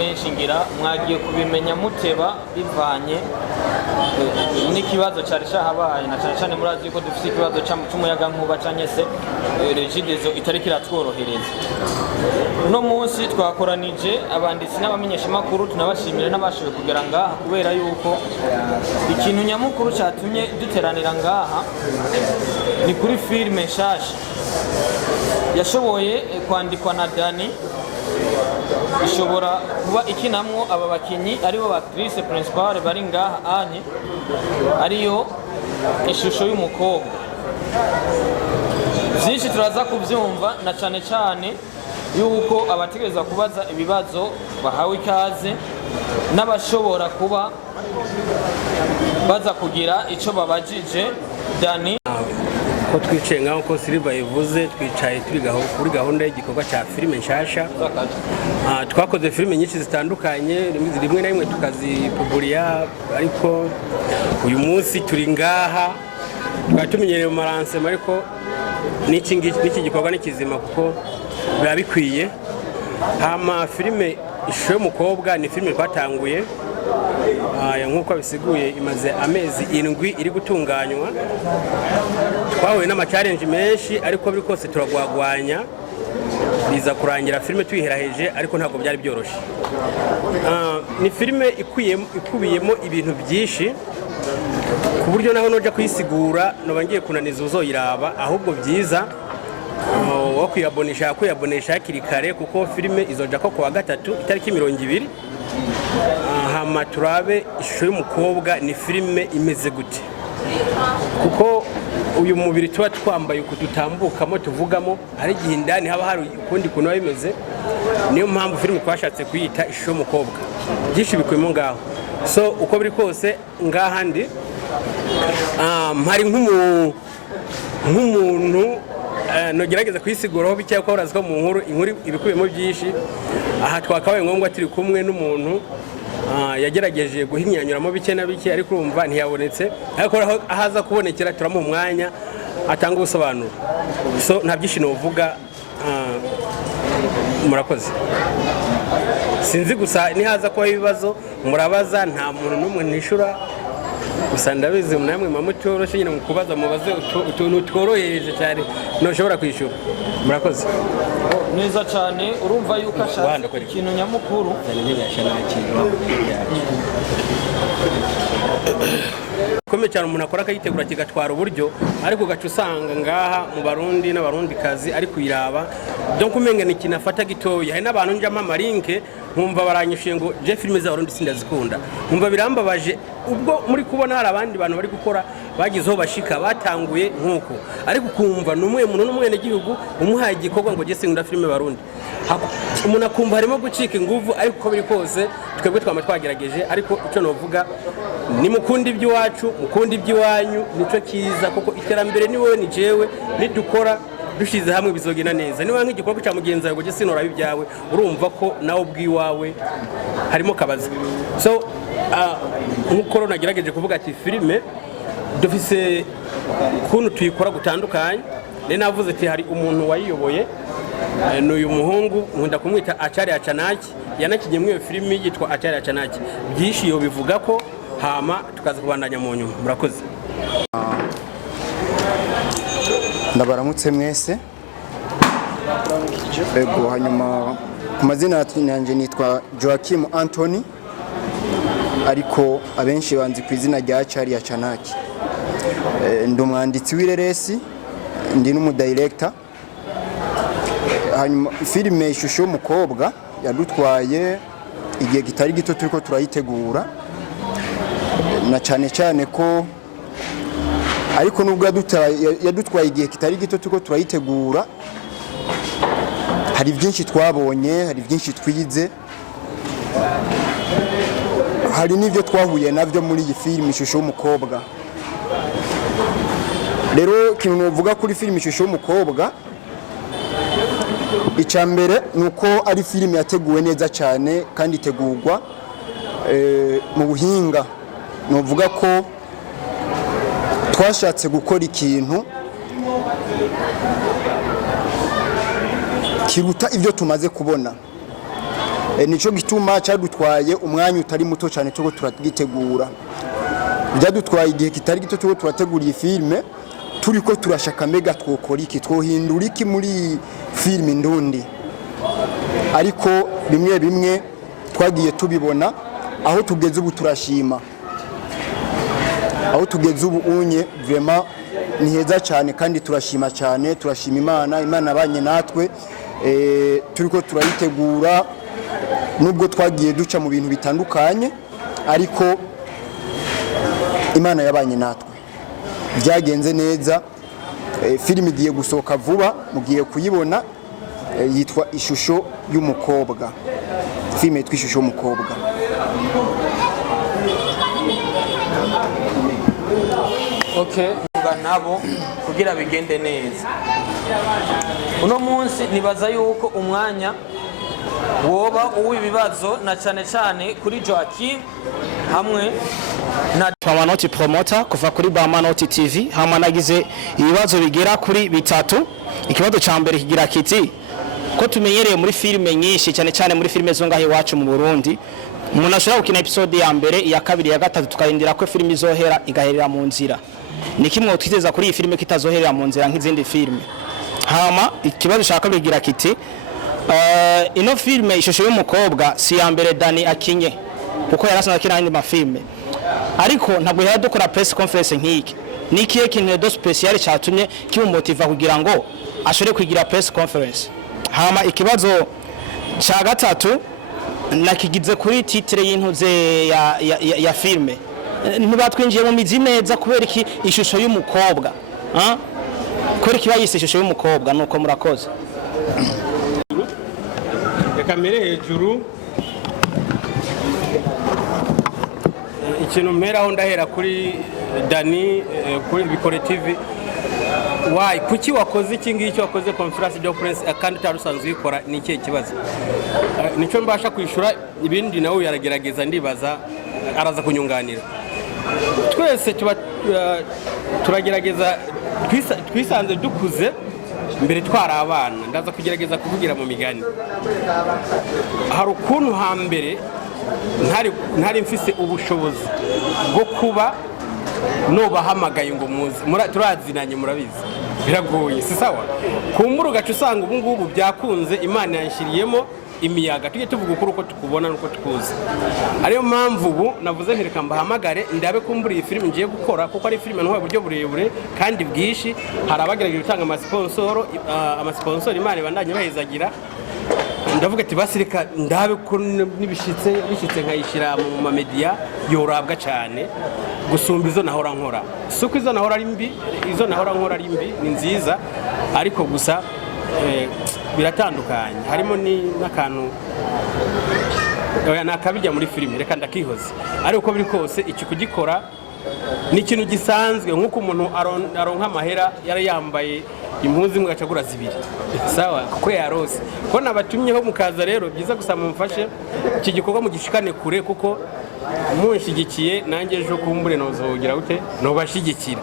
Shingira mwagiye kubimenya muteba bivanye n'ikibazo cyari cyahabaye na cyane murazi ko dufite ikibazo cy'umuyaga nkuba cyanye se regidezo itari kiratworohereza. Uno munsi twakoranije abanditsi n'abamenyesha makuru tunabashimira n'abashoboye kugera ngaha kubera yuko ikintu nyamukuru cyatumye duteranira ngaha ni kuri filime nshasha yashoboye kwandikwa na Dani, ishobora kuba ikinamwo aba bakinyi aribo ba actrice principale bari ngaha anye ariyo ishusho y'umukobwa. Byinshi turaza kubyumva na cyane yuko abategereza kubaza ibibazo bahawe ikaze n'abashobora kuba baza kugira ico babajije Dani. Ko twicaye ngaho ko Silva yivuze twicaye turi kuri gahunda y'igikorwa cya filime nshasha. Twakoze filime nyinshi zitandukanye rimwe na rimwe tukazipuburiya, ariko uyu munsi turi ngaha twatumenyereye mu maransema, ariko n'iki gikorwa ni kizima kuko biba bikwiye. Hama filime ishusho y'umukobwa ni filime twatanguye nk'uko bisiguye imaze amezi 7 iri gutunganywa. Twahuye n'ama-challenge menshi, ariko biri kose turagwagwanya biza kurangira filime tuyiheraheje, ariko ntabwo byari byoroshye. Ni filime ikubiyemo ibintu byinshi ku buryo naho noja kuyisigura nobangiye kunaniza uzoyiraba, ahubwo byiza wo kwiyabonesha hakiri kare kuko filime izoja ko kuwa gatatu itariki 20. Hama turabe ishusho y'umukobwa ni filime imeze gute, kuko uyu mubiri tuba twambaye ukudutambukamo tuvugamo hari igihe indani haba hari ukundi kuntu bimeze. Niyo mpamvu filime twashatse kuyita ishusho y'umukobwa, byinshi bikuyemo ngaho. So uko biri kose ngaha ndi mpari nk'umuntu nogerageza kuyisiguraho bicyaye ko urazwa mu inkuru ibikubiyemo byinshi. Aha twakabaye ngombwa turi kumwe n'umuntu yagerageje guhinyanyuramo bike na bike, ariko urumva ntiyabonetse, ariko ahaza kubonekera turamuha umwanya atanga ubusobanuro. So nta byishimo uvuga. Murakoze. Sinzi gusa nihaza kuba ibibazo murabaza, nta muntu n'umwe nishura gusa ndabizi namwe mamutoroshye nyine mukubaza mubaze utuntu tworoheje cyane noshobora kwishura. Murakoze neza cyane. Urumva yuko ashaka ikintu nyamukuru kome cyane umuntu akora akayitegura kigatwara uburyo, ariko gacu usanga ngaha mu Barundi n'abarundikazi ari kuyiraba donc umenga ni kinafata gitoya. Hari n'abantu njama amalinke nkumva baranyishuye ngo je filime za Barundi sindazikunda, nkumva birambabaje ubwo muri kubona hari abandi bantu bari gukora bagizeho bashika batanguye nkuko, ariko kumva numwe muntu n'umwene gihugu umuhaye igikorwa ngo je singunda filime Barundi, umuntu akumva harimo gucika inguvu. Ariko uko biri kose twebwe twama twagerageje, ariko icyo novuga ni mukundi iby'iwacu mukundi iby'iwanyu nico kiza, kuko iterambere ni wowe ni jewe nidukora dushize hamwe bizogena neza. Niba nk'igikorwa cya mugenzi wawe ngo sinora ibyawe urumva ko nawe ubwiwawe harimo kabaza. So nkuko nagerageje kuvuga ati filime dufise kuntu tuyikora gutandukanye. Navuze ati hari umuntu wayiyoboye n'uyu muhungu nkunda kumwita Achari Achanaki, yanakinye mu filime yitwa Achari Achanaki. Byinshi yo bivuga ko hama tukaza kubandanya mu nyuma. Murakoze. Ndabaramutse mwese. Ego hanyuma ku mazina yanjye nitwa Joachim Anthony, ariko abenshi banzi ku izina rya Achari Achanaki. Ndi umwanditsi w'ireresi, ndi n'umudirector. Hanyuma filime ishusho y'umukobwa yadutwaye igihe kitari gito turiko turayitegura, na cyane ko ariko nubwo yadutwaye igihe kitari gito turiko turayitegura, hari byinshi twabonye, hari byinshi twize, hari n'ibyo twahuye nabyo muri iyi filime ishusho y'umukobwa. Rero kintu novuga kuri filime ishusho y'umukobwa, icyambere nuko ari filime yateguwe neza cyane kandi itegurwa mu buhinga. Novuga ko twashatse gukora ikintu kiruta ibyo tumaze kubona. nico gituma cyadutwaye umwanya utari muto cyane cyo turagitegura. Byadutwaye igihe kitari gito cyo turategura iyi filme, turiko turashaka mega twokora iki, twohindura iki muri filme ndundi. Ariko bimwe bimwe twagiye tubibona, aho tugeze ubu turashima, aho tugeze ubu unye vraiment ni heza cyane kandi turashima cyane, turashima Imana abanye natwe, turiko turayitegura nubwo twagiye duca mu bintu bitandukanye, ariko Imana yabanye natwe, byagenze neza. Filime igiye gusohoka vuba, mugiye kuyibona, yitwa Ishusho y'Umukobwa. Filime yitwa Ishusho y'Umukobwa. Okay, nabo kugira bigende neza. Uno munsi nibaza yuko umwanya woba uw'ibibazo na cyane cyane kuri Joaquin hamwe na Amanoti promoter kuva kuri Bamanoti TV. Hama nagize ibibazo bigera kuri bitatu. Ikibazo ca mbere kigira kiti ko tumenyereye muri filime nyinshi cyane cyane muri filime zo ngahe iwacu mu Burundi, umuntu ashobora gukina episode ya mbere, iya kabiri, ya gatatu, tukarindira ko filime izohera igaherera mu nzira. Ni kimwe twiteza kuri iyi filime kitazoherera mu nzira nk'izindi filime. Hama ikibazo shaka bigira kiti ino filime Ishusho y'Umukobwa si ya mbere Dani akinye, kuko yarasanzwe akina indi mafilme, ariko ntabwo yari dukora press conference nk'iki. Ni ikihe kintu do special cyatumye kimumotiva kugira ngo ashobore kugira press conference? Hama ikibazo cha gatatu nakigize kuri titre y'intuze ya filme, ntibatwinjiye mu mizi neza kubera iki Ishusho y'Umukobwa, kubera iki bayise Ishusho y'Umukobwa? Nuko murakoze. Kamere hejuru, ikintu mperaho ndahera kuri Dani, kuri Bikore TV. Why kuki wakoze iki ngiki, wakoze conference de presse kandi tarusanzwe ikora? Ni ikihe kibazo? Nico mbasha kwishura, ibindi nawe yaragerageza, ndibaza araza kunyunganira. Twese turagerageza, twisanze dukuze mbere twara abana, ndaza kugerageza kuvugira mu migani. Hari ukuntu hambere ntari mfise ubushobozi bwo kuba nobahamagaye ngo muzi, turazinanye, murabizi biragoye, si sawa? Kumbura ugaca usanga ubu ngubu byakunze, Imana yanshiriyemo imiyaga, tujye tuvuga ukuri uko tukubona nuko tukuzi. Ariyo mpamvu ubu navuze nti reka mbahamagare ndabe kumbura iyi filime ngiye gukora, kuko ari filime ntwaye uburyo burebure kandi bwishi. Hari abagerageje gutanga amasponsor, Imana ibandanye bahezagira. Ndavuga ati basi reka ndabe ko nibishitse nkayishira mu media yorabwa cyane gusumba izo nahora nkora. Suko izo nahora ari mbi, izo nahora nkora ari mbi, ni nziza, ariko gusa biratandukanye. Harimo ni n'akantu nakabijya muri filime, reka ndakihoze. Ari uko biri kose iki kugikora ni ikintu gisanzwe, nk'uko umuntu aronka amahera yari yambaye impuzu imwe agacagura zibiri, sawa, kuko yarose. Ko nabatumyeho mukaza, rero byiza gusa mumfashe iki gikorwa mugishikane kure, kuko munshigikiye nanjye ejo kumbure nozogira gute nobashigikira.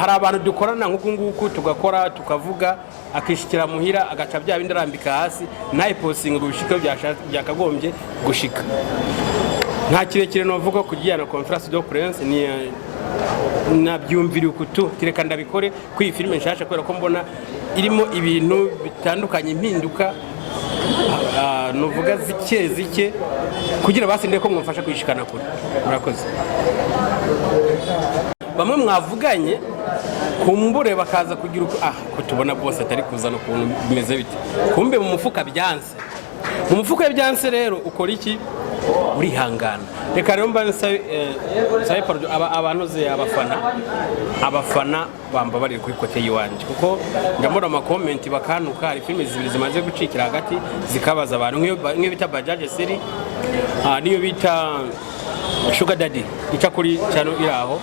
Hari abantu dukorana nk'uko nguko, tugakora tukavuga, akishikira muhira agaca bya bindi arambika hasi, naye posting gushika byakagombye gushika. Nta kirekire novuga kujyana conference de presse, ni nabyumvira ukutu kireka ndabikore ku iyi filime nshasha, kubera ko mbona irimo ibintu bitandukanye, impinduka novuga zike kugira basinde ko mwafasha kwishikana kure. Murakoze. Bamwe mwavuganye kumbure bakaza kugira ko tubona bose atari kuzana ukuntu bimeze bite, kumbe mu mufuka byanse. Mu mufuka byanse rero ukora iki? Urihangana. Reka rero mba nsabe abanoze abafana bamba bari kuri kote yiwanje, kuko ndamura ama comment bakanuka. Hari filime zibiri zimaze gucikira hagati zikabaza abantu, nk'iyo bita Bajaje Seri, niyo bita Sugar Daddy ica kuri cyano iraho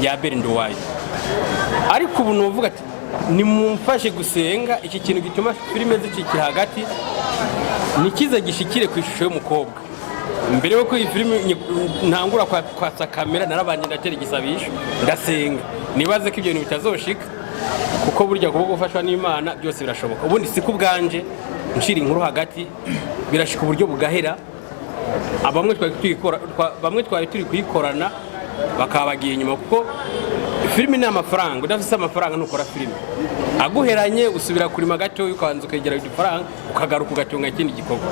ya Berindo wayo. Ariko ubu nuvuga ati nimumfashe gusenga iki kintu gituma filime zicikira hagati nikize gishikire ku Ishusho y'Umukobwa. Mbere yo ko iyi filime ntangura kwatsa kamera, narabanje ndatera igisabisho ndasenga, nibaze ko ibyo bintu bitazoshika, kuko burya kuba gufashwa n'Imana byose birashoboka. Ubundi si ku bwanje nshira inkuru hagati birashika uburyo bugahera bamwe twari turi kuyikorana bakabagiye inyuma kuko filime ni amafaranga udafise amafaranga ntukora filime aguheranye usubira kurima gato ukanza ukegera ifaranga ukagaruka ugatunga ikindi gikorwa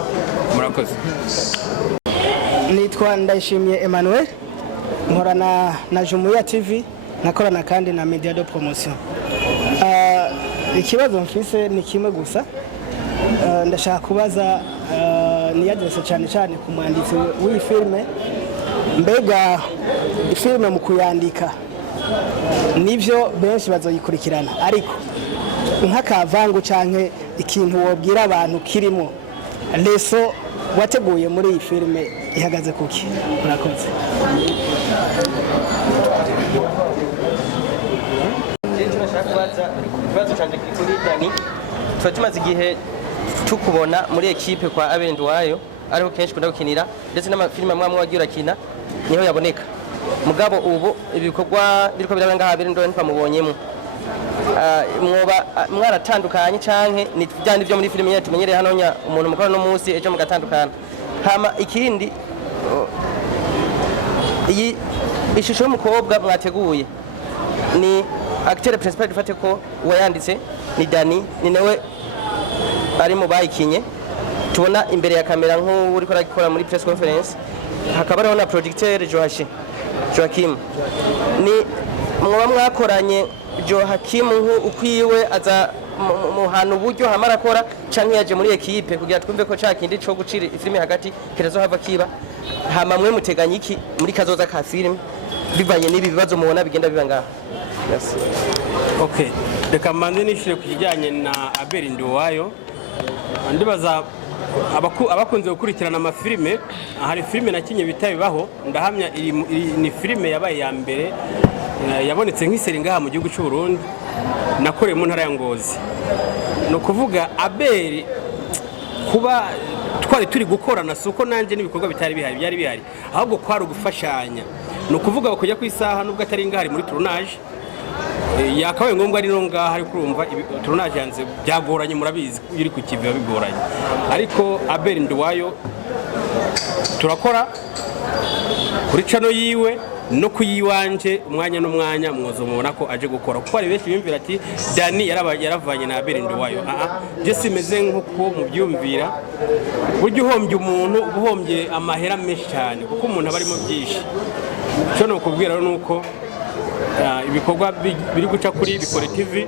murakoze. Nitwa Ndayishimiye Emmanuel nkorana na Jumuiya TV nakorana kandi na Media de Promotion. Ikibazo mfise ni kimwe gusa ndashaka kubaza niyadresse cyane cyane ku mwanditsi w'iyi filime mbega ifilime mu kuyandika nivyo benshi bazoyikurikirana ariko nk'akavangu canke ikintu wobwira abantu kirimo leso wateguye muri iyi filime ihagaze kuki murakoze. Ikibazo cyanje kuri Dani tumaze igihe tukubona muri equipe kwa Abenduwayo ariho kenshi kunda gukinira ndetse n'amafilime amwe wagiye urakina niho yaboneka mugabo ubu ibikorwa biriko biraba ngaha biri ndo ntipamubonyemo mwoba mwaratandukanye canke ni byandi byo muri filime nyine tumenyereye hano nya umuntu mukora no munsi ejo mugatandukana hama ikindi iyi ishusho y'umukobwa mwateguye ni acteur principal dufate ko wayanditse ni Dani ni nawe ari mu bayikinye tubona imbere ya kamera nk'uri korakora muri press conference hakaba ariho na projecteur Joachim ni mwoba mwakoranye Joachim ukwiwe aza mu hantu buryo hamara kora canke yaje muri equipe kugira twumve ko cakindi cyo gucira ifilime hagati kirazo hava kiba hama mwe muteganya iki muri kazoza ka filime bivanye n'ibi bibazo mubona bigenda biba ngaha. Yes. Okay, reka mbanze nishire ku kijyanye na Abenduwayo ndibaza abakunze gukurikirana amafilime hari filime nakinye bitabibaho ndahamya ni filime yabaye ya mbere yabonetse nk'iseri ngaha mu gihugu cy'u Burundi nakoreye mu ntara ya Ngozi no kuvuga Abeli kuba twari turi gukorana suko nanje n'ibikorwa bitari bihari ahubwo kwari ugufashanya no kuvuga bakujya ku isaha nubwo atari ngahari muri tournage yakabaye ngombwa ari no ngaha ari kurumva tournage yanze byagoranye murabizi iri ku kivi bigoranye ariko Abenduwayo turakora kuri channel yiwe no kuyiwanje umwanya n'umwanya mwozo mubona ko aje gukora kuko ari benshi bimvira ati Dani yaravanye na Abenduwayo je simeze nkuko mubyumvira buryo uhombye umuntu uhombye amahera menshi cyane kuko umuntu aba ari mu byinshi cyo no kubwira nuko ibikorwa biri guca kuri Bikore TV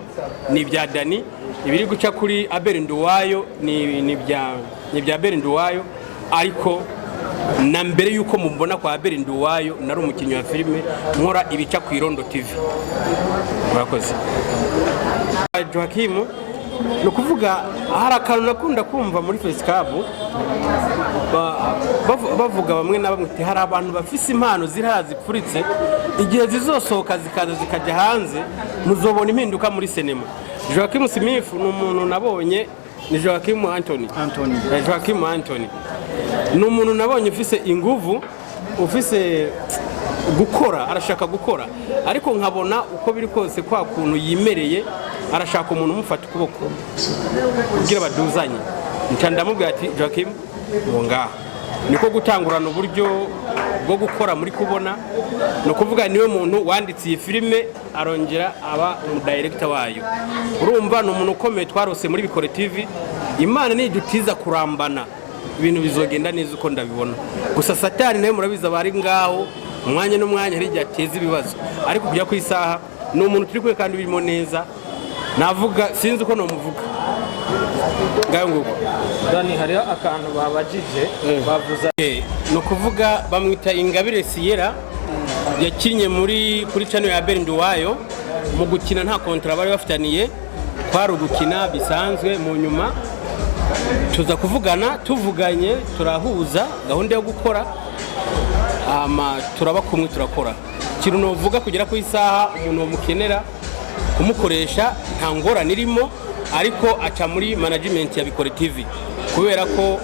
ni bya Dani ibiri guca kuri Abenduwayo ni bya Abenduwayo ariko na mbere yuko mumbona kwa Abenduwayo nari umukinnyi wa filime nkora ibica ku Irondo TV murakoze. Joachim no kuvuga hari akantu nakunda kumva muri Fescab bavuga bamwe na bamwe hari abantu bafise impano zipfuritse igihe zizosohoka zikaza zikajya hanze muzobona impinduka muri sinema. Joachim Smith ni umuntu nabonye ni Joachim Anthony ni umuntu nabonye ufise inguvu ufise gukora arashaka gukora ariko nkabona uko biri kose kwa kuntu yimereye arashaka umuntu umufata ukuboko kugira baduzanye ncandamubwira ati Joachim wonga niko gutangurana uburyo bwo gukora muri kubona no kuvuga niwe muntu wanditse iyi filime arongera aba umudirector wayo urumva no umuntu ukomeye twarose muri Bikore TV Imana ni dutiza kurambana ibintu bizogenda neza uko ndabibona gusa Satani nawe murabiza bari ngaho umwanya n'umwanya hari igihe ateza ibibazo ariko kujya ku isaha ni umuntu turi kwe kandi birimo neza navuga sinzi uko no muvuga ngayo nguko Dani hari akantu babajije bavuza no kuvuga bamwita Ingabire Sierra yakinye kuri channel ya Abenduwayo mu gukina nta kontra bari bafitaniye kwari ugukina bisanzwe mu nyuma tuza kuvugana tuvuganye turahuza gahunda yo gukora turaba kumwe turakora kintu no vuga kugera ku isaha umuntu mukenera kumukoresha nta ngorane irimo ariko aca muri management ya Bikore TV kubera ko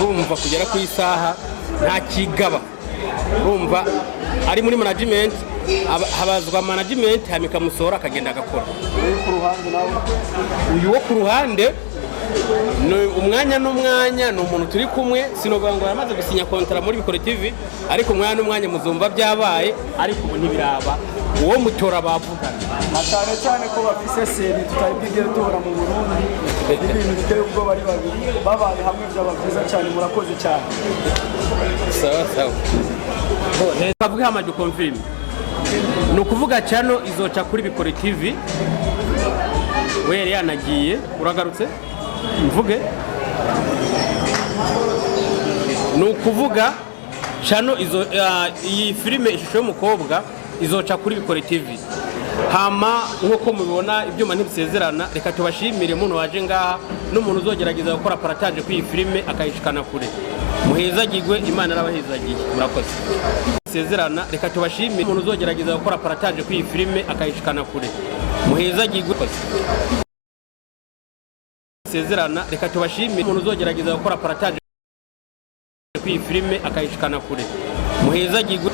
urumva kugera ku isaha nta kigaba urumva ari muri management habazwa management hamika musora akagenda agakora uyu wo ku ruhande umwanya n'umwanya ni umuntu turi kumwe sinovuga ngo yamaze gusinya kontara muri Bikore TV ariko umwanya n'umwanya muzumva byabaye ariko ubu ntibiraba uwo mutora bavugana na cyane cyane ko bafise seri tutari bwigere duhora mu Burundi ibintu biteye ubwoba ari babiri babaye hamwe byaba byiza cyane murakoze cyane sawa bavuga hamaje confirm ni ukuvuga cyano izoca kuri Bikore TV we yari yanagiye uragarutse mvuge ni ukuvuga cyano iyi filime ishusho y'umukobwa izoca kuri Bikore TV hama nkuko mubibona ibyuma ntibisezerana reka tubashimire umuntu waje ngaha n'umuntu uzogerageza gukora partage kuri iyi filime akayishikana kure muhezagirwe Imana arabahezagiye murakoze sezerana reka tubashimire umuntu uzogerageza gukora partage kuri iyi filime akayishikana kure muhezagirwe sezerana reka tubashimire umuntu uzogerageza gukora partage kuri iyi filime akayishikana kure muhezagirwe